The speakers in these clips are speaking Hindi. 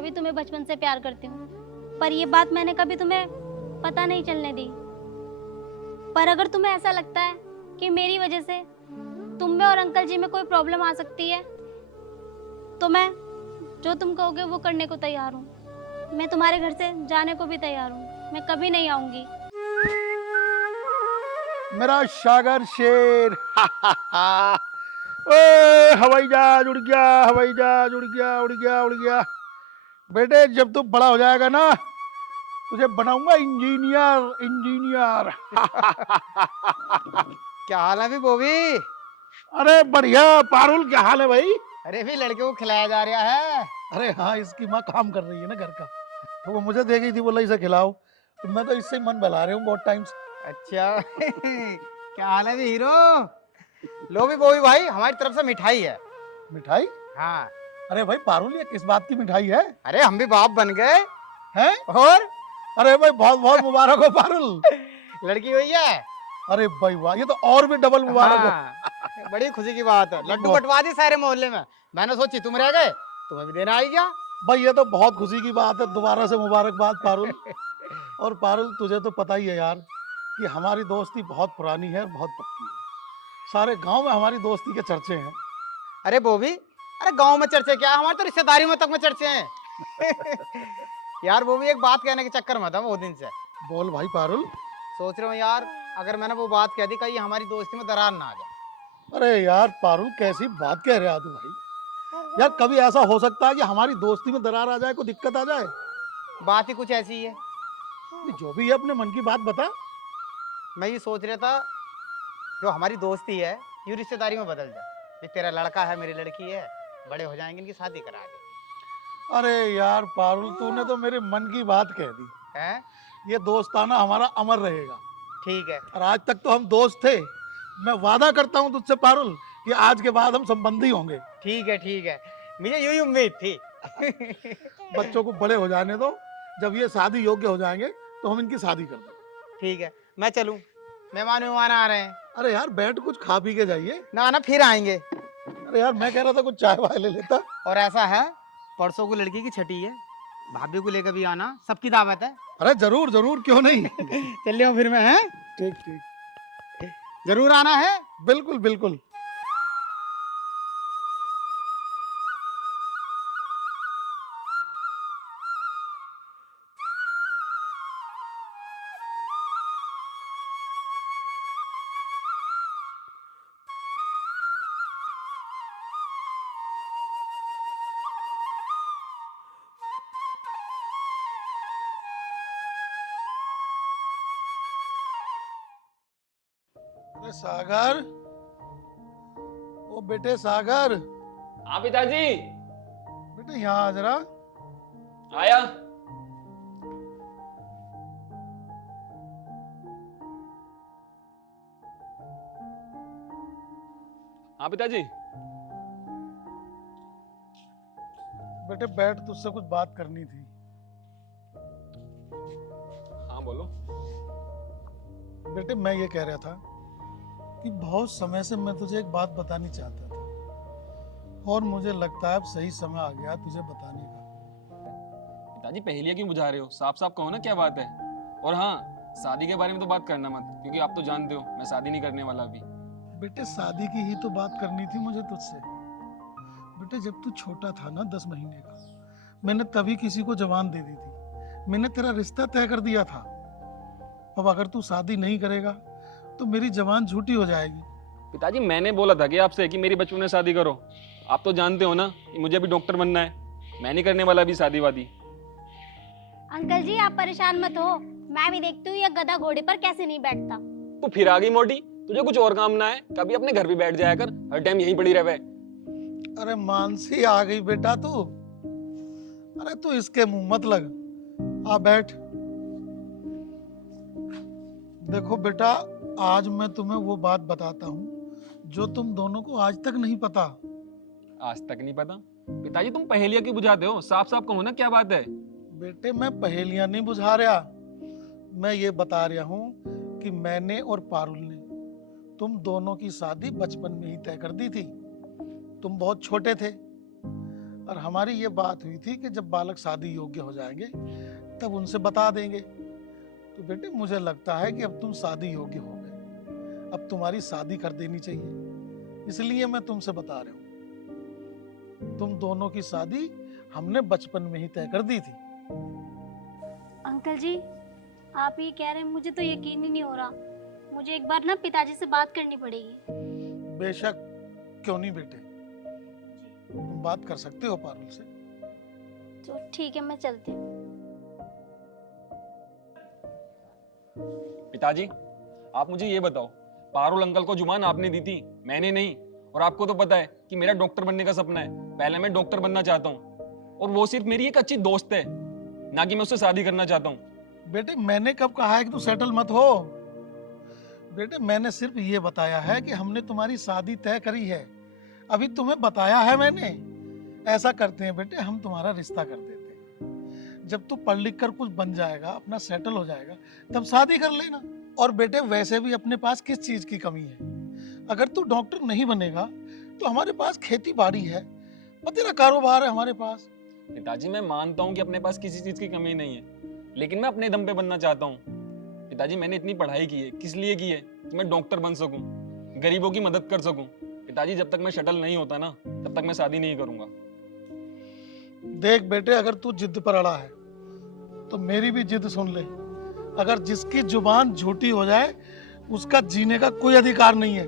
मैं भी तुम्हें बचपन से प्यार करती हूँ, पर ये बात मैंने कभी तुम्हें पता नहीं चलने दी। पर अगर तुम्हें ऐसा लगता है कि मेरी वजह से तुम में और अंकल जी में कोई प्रॉब्लम आ सकती है, तो मैं जो तुम कहोगे वो करने को तैयार हूँ। मैं तुम्हारे घर से जाने को भी तैयार हूँ, मैं कभी नहीं आऊंगी। मेरा सागर शेर ओए हवाई जहाज उड़ गया, हवाई जहाज उड़ गया, उड़ गया, उड़ गया। बेटे जब तू बड़ा हो जाएगा ना, तुझे बनाऊंगा इंजीनियर, इंजीनियर। क्या हाल है भी बोवी? अरे बढ़िया। पारुल क्या हाल है भाई? अरे भी लड़के को खिलाया जा रहा है। अरे हाँ, इसकी माँ काम कर रही है ना घर का, तो वो मुझे दे गई थी, बोला इसे खिलाओ, तो मैं तो इससे मन बहला रहा हूँ बहुत टाइम से। अच्छा क्या हाल है भी हीरो? लो भी बोवी भाई, हमारी तरफ से मिठाई है। मिठाई? हाँ। अरे भाई पारुल, ये किस बात की मिठाई है? अरे हम भी बाप बन गए हैं? और अरे भाई बहुत बहुत मुबारक हो पारुल। लड़की हुई है। अरे भाई वाह, ये तो और भी डबल मुबारक हो। हाँ, बड़ी खुशी की बात है। लड्डू बंटवा दी सारे मोहल्ले में। मैंने सोची तुम रह गए, तुम्हें भी देना आई क्या? भाई ये तो बहुत खुशी की बात है, दोबारा से मुबारकबाद पारुल। और पारुल तुझे तो पता ही है यार कि हमारी दोस्ती बहुत पुरानी है और बहुत पक्की है। सारे गांव में हमारी दोस्ती के चर्चे हैं। अरे बोवी, अरे गांव में चर्चे क्या, हमारे तो रिश्तेदारी में तक में चर्चे हैं। यार बोवी, एक बात कहने के चक्कर में था वो दिन से। बोल भाई पारुल। सोच रहा हूँ यार, अगर मैंने वो बात कह दी कहीं हमारी दोस्ती में दरार ना आ जाए। अरे यार पारुल, कैसी बात कह रहा तू भाई? यार कभी ऐसा हो सकता है कि हमारी दोस्ती में दरार आ जाए, कोई दिक्कत आ जाए? बात ही कुछ ऐसी ही है। जो भी है अपने मन की बात बता। मैं ये सोच रहा था, जो हमारी दोस्ती है यूँ रिश्तेदारी में बदल जाए। ये तेरा लड़का है, मेरी लड़की है, बड़े हो जाएंगे, इनकी शादी करा दे। अरे यार पारुल, तूने तो मेरे मन की बात कह दी। हैं? ये दोस्ताना हमारा अमर रहेगा। ठीक है। और आज तक तो हम दोस्त थे। मैं वादा करता हूँ तुझसे पारुल कि आज के बाद हम संबंधी होंगे। ठीक है, ठीक है, मुझे यूं ही उम्मीद थी। बच्चों को बड़े हो जाने दो, जब ये शादी योग्य हो जाएंगे तो हम इनकी शादी कर देंगे। ठीक है, मैं चलूं, मेहमान मेहमान आ रहे हैं। अरे यार बैठ, कुछ खा पी के जाइए। ना ना, फिर आएंगे। अरे यार मैं कह रहा था कुछ चाय वाय ले लेता। और ऐसा है, परसों को लड़की की छठी है, भाभी को लेकर भी आना, सबकी दावत है। अरे जरूर जरूर, क्यों नहीं। चल लियो फिर मैं, हैं? ठीक ठीक, जरूर आना है। बिल्कुल बिल्कुल। अरे सागर, ओ बेटे सागर, हाँ पिताजी। बेटे यहाँ आ जरा। आया। हाँ पिताजी। बेटे बैठ, तुझसे कुछ बात करनी थी। हाँ बोलो। बेटे मैं ये कह रहा था कि बहुत समय से मैं तुझे एक बात बतानी चाहता था, और मुझे लगता है अब सही समय आ गया तुझे बताने का। पिताजी पहेलियाँ क्यों बुझा रहे हो? साफ साफ कहो ना क्या बात है। और हाँ, शादी के बारे में तो बात करना मत, क्योंकि आप तो जानते हो मैं शादी नहीं करने वाला अभी। बेटे शादी की ही तो बात करनी थी मुझे तुझसे। बेटे जब तू छोटा था ना, 10 महीने का, मैंने तभी किसी को जवान दे दी थी। मैंने तेरा रिश्ता तय कर दिया था। अब अगर तू शादी नहीं करेगा तो मेरी जवान झूठी हो जाएगी। पिताजी मैंने बोला था कि आपसे कि मेरी बचपन में शादी करो। आप तो जानते हो ना कि मुझे अभी डॉक्टर बनना है, मैं नहीं करने वाला अभी शादी वादी। अंकल जी आप परेशान मत हो, मैं भी देखती हूँ ये गधा घोड़े पर कैसे नहीं बैठता। तू फिर आ गई मोटी, तुझे कुछ और काम ना है? कभी अपने घर भी बैठ जाया कर, हर टाइम यहीं पड़ी रहे। अरे मानसी आ गई बेटा तू। अरे तू इसके मुंह मत लग, आ बैठ। देखो बेटा, आज मैं तुम्हें वो बात बताता हूँ जो तुम दोनों को आज तक नहीं पता। आज तक नहीं पता? पिताजी तुम पहेलियाँ क्यों बुझाते हो? साफ साफ कहो ना क्या बात है। बेटे मैं पहेलियां नहीं बुझा रहा, मैं ये बता रहा हूँ कि मैंने और पारुल ने तुम दोनों की शादी बचपन में ही तय कर दी थी। तुम बहुत छोटे थे। और हमारी ये बात हुई थी कि जब बालक शादी योग्य हो जाएंगे तब उनसे बता देंगे। तो बेटे मुझे लगता है कि अब तुम शादी योग्य हो गए, अब तुम्हारी शादी कर देनी चाहिए, इसलिए मैं तुमसे बता रहा हूँ। तुम दोनों की शादी हमने बचपन में ही तय कर दी थी। अंकल जी, आप ये कह रहे हैं, मुझे तो यकीन ही नहीं हो रहा। मुझे एक बार ना पिताजी से बात करनी पड़ेगी। बेशक, क्यों नहीं बेटे, तुम बात कर सकते हो पारुल से। तो ठीक है, मैं चलती हूँ। पिताजी, आप मुझे ये बताओ, पारुल अंकल को जुबान आपने दी थी, मैंने नहीं। और आपको तो पता है कि मेरा डॉक्टर बनने का सपना है, पहले मैं डॉक्टर बनना चाहता हूँ, और वो सिर्फ मेरी एक अच्छी दोस्त है, ना कि मैं उससे शादी करना चाहता हूँ। बेटे मैंने कब कहा है कि तू सेटल मत हो? बेटे मैंने सिर्फ ये बताया है कि हमने तुम्हारी शादी तय करी है, अभी तुम्हें बताया है मैंने। ऐसा करते हैं बेटे, हम तुम्हारा रिश्ता कर देते हैं, जब तू पढ़ लिख कर कुछ बन जाएगा, अपना सेटल हो जाएगा, तब शादी कर लेना। और बेटे वैसे भी अपने पास किस चीज की कमी है? अगर तू डॉक्टर नहीं बनेगा तो हमारे पास खेती बाड़ी है और तेरा कारोबार है हमारे पास। पिताजी, मैं मानता हूँ कि अपने पास किसी चीज की कमी नहीं है, लेकिन मैं अपने दम पे बनना चाहता हूँ। पिताजी, मैंने इतनी पढ़ाई की है, किस लिए की है? कि मैं डॉक्टर बन सकूं, गरीबों की मदद कर सकूं। पिताजी, जब तक मैं शटल नहीं होता ना, तब तक मैं शादी नहीं करूंगा। देख बेटे, अगर तू जिद पर अड़ा है तो मेरी भी जिद सुन ले। अगर जिसकी जुबान झूठी हो जाए उसका जीने का कोई अधिकार नहीं है।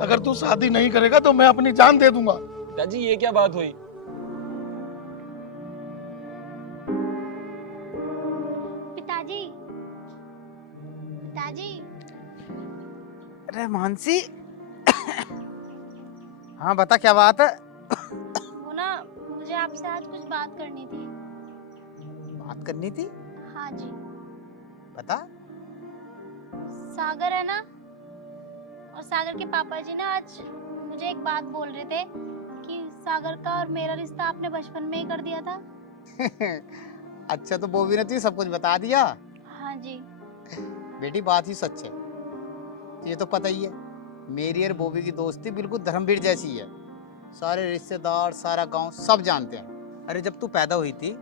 अगर तू शादी नहीं करेगा तो मैं अपनी जान दे दूंगा। पिताजी, ये क्या बात हुई? पिताजी, पिताजी, अरे मानसी, हाँ बता क्या बात है? वो ना, मुझे आपसे आज कुछ बात करनी थी। बात करनी थी? हाँ जी। बता। सागर है ना, और सागर के पापा जी ना आज मुझे एक बात बोल रहे थे कि सागर का और मेरा रिश्ता आपने बचपन में ही कर दिया था। अच्छा, तो बोबी ने तुझे सब कुछ बता दिया? हाँ जी। बेटी बात ही सच है, ये तो पता ही है, मेरी और बोबी की दोस्ती बिल्कुल धर्मवीर जैसी है। सारे रिश्तेदार, सारा गांव सब जानते हैं। अरे जब तू पैदा हुई थी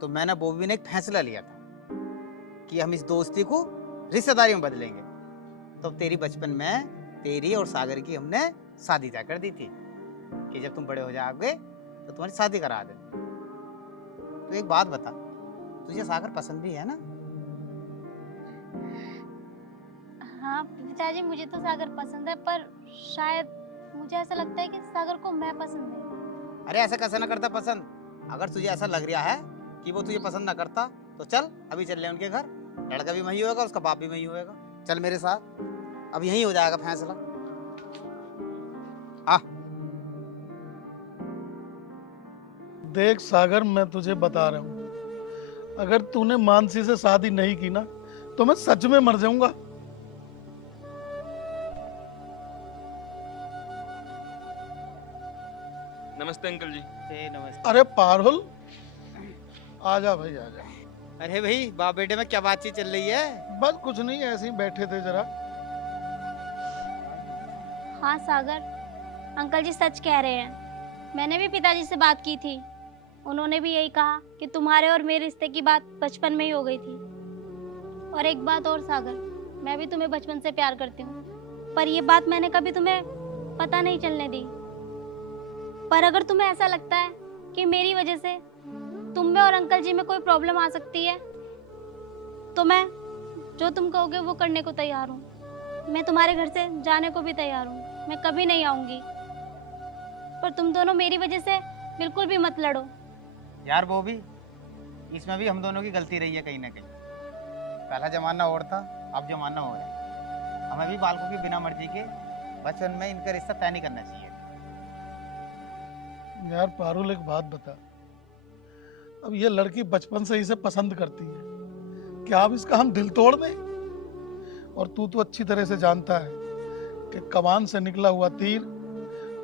तो मैंने बोबी ने एक फैसला लिया था कि हम इस दोस्ती को रिश्तेदारी में बदलेंगे। तो तेरी बचपन में तेरी और सागर की हमने शादी तय कर दी थी कि जब तुम बड़े हो जाओगे तो तुम्हारी शादी करा दे। तो एक बात बता, तुझे सागर पसंद भी है ना? हाँ पिताजी, मुझे तो सागर पसंद है, पर शायद मुझे ऐसा लगता है कि सागर को मैं पसंद है। अरे ऐसा कैसे ना करता पसंद? अगर तुझे ऐसा लग रहा है कि वो तुझे पसंद ना करता तो चल अभी चल ले उनके घर, लड़का भी वही होएगा, उसका बाप भी वही होएगा। चल मेरे साथ, अब यही हो जाएगा फैसला। आ देख सागर, मैं तुझे बता रहा हूँ, अगर तूने मानसी से शादी नहीं की ना तो मैं सच में मर जाऊंगा। नमस्ते अंकल जी। नमस्ते। अरे पारुल, आजा भाई आजा। अरे भाई, बाप बेटे में क्या बातचीत चल रही है? बस कुछ नहीं, ऐसे ही बैठे थे जरा। हाँ सागर, अंकल जी सच कह रहे हैं। मैंने भी पिताजी से बात की थी, उन्होंने भी यही कहा कि तुम्हारे और मेरे रिश्ते की बात बचपन में ही हो गई थी। और एक बात और सागर, मैं भी तुम्हें बचपन से प्यार करती हूँ, पर ये बात मैंने कभी तुम्हें पता नहीं चलने दी। पर अगर तुम्हें ऐसा लगता है कि मेरी वजह से तुम में और अंकल जी में कोई प्रॉब्लम आ सकती है, तो मैं जो तुम कहोगे वो करने को तैयार हूँ। मैं तुम्हारे घर से जाने को भी तैयार हूँ, मैं कभी नहीं आऊँगी। पर तुम दोनों मेरी वजह से बिल्कुल भी मत लड़ो। यार बॉबी, इसमें भी हम दोनों की गलती रही है कहीं ना कहीं। पहला जमाना और था, अब जमाना और है। हमें भी बालकों की बिना मर्जी के बचपन में इनका रिश्ता तय नहीं करना चाहिए। यार पारुल, एक बात बता, अब ये लड़की बचपन से इसे पसंद करती है, क्या अब इसका हम दिल तोड़ दें? और तू तो अच्छी तरह से जानता है कि कमान से निकला हुआ तीर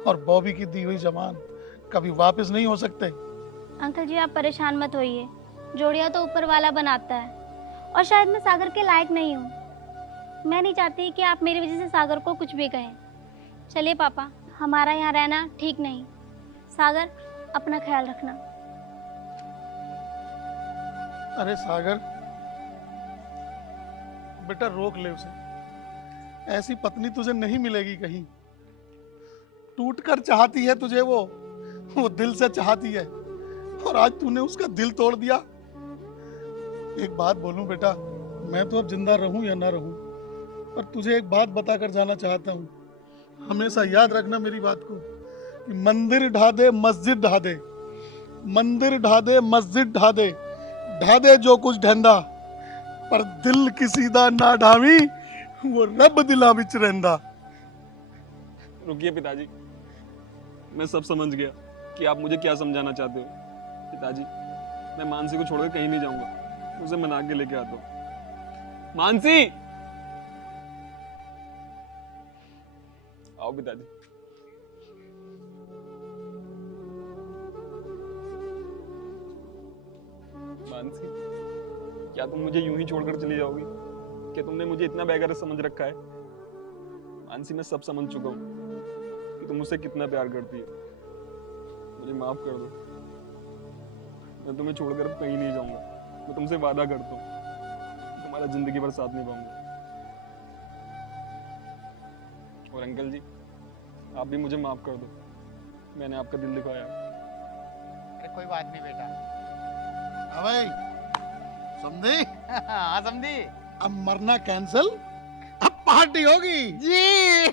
और बॉबी की दी हुई जबान कभी वापस नहीं हो सकते। अंकल जी आप परेशान मत होइए, जोड़ियां तो ऊपर वाला बनाता है, और शायद मैं सागर के लायक नहीं हूँ। मैं नहीं चाहती कि आप मेरी वजह से सागर को कुछ भी कहें। चलिए पापा, हमारा यहाँ रहना ठीक नहीं। सागर, अपना ख्याल रखना। अरे सागर, बेटा रोक ले उसे। ऐसी पत्नी तुझे नहीं मिलेगी कहीं। टूट कर चाहती है तुझे वो दिल से चाहती है, और आज तूने उसका दिल तोड़ दिया। एक बात बोलूं बेटा, मैं तो अब जिंदा रहूं या ना रहूं, पर तुझे एक बात बताकर जाना चाहता हूं। हमेशा याद रखना मेरी बात को, कि मंदिर ढा दे मस्जिद ढा दे, मंदिर ढा दे मस्जिद ढा दे जो कुछ ढंदा, पर दिल किसी दा ना ढावी, वो रब दिला विच रहिंदा। रुकिए पिताजी, मैं सब समझ गया कि आप मुझे क्या समझाना चाहते हो। पिताजी, मैं मानसी को छोड़कर कहीं नहीं जाऊंगा, उसे मना के लेके आता हूँ। मानसी, आओ पिताजी। मानसी, क्या तुम मुझे यूं ही छोड़कर चली जाओगी? क्या तुमने मुझे इतना बेगैरत समझ रखा है? मानसी, मैं सब समझ चुका हूँ कि तुम मुझसे कितना प्यार करती है। मुझे माफ कर दो, मैं तुम्हें छोड़कर अब कहीं नहीं जाऊंगा। मैं तुमसे वादा करता हूँ तुम्हारा जिंदगी भर साथ निभाऊंगा। और अंकल जी, आप भी मुझे माफ कर दो, मैंने आपका दिल दिखाया। अरे कोई बात नहीं बेटा। हाँ भाई, समझे? हाँ समझी अब मरना कैंसिल, अब पार्टी होगी। जी।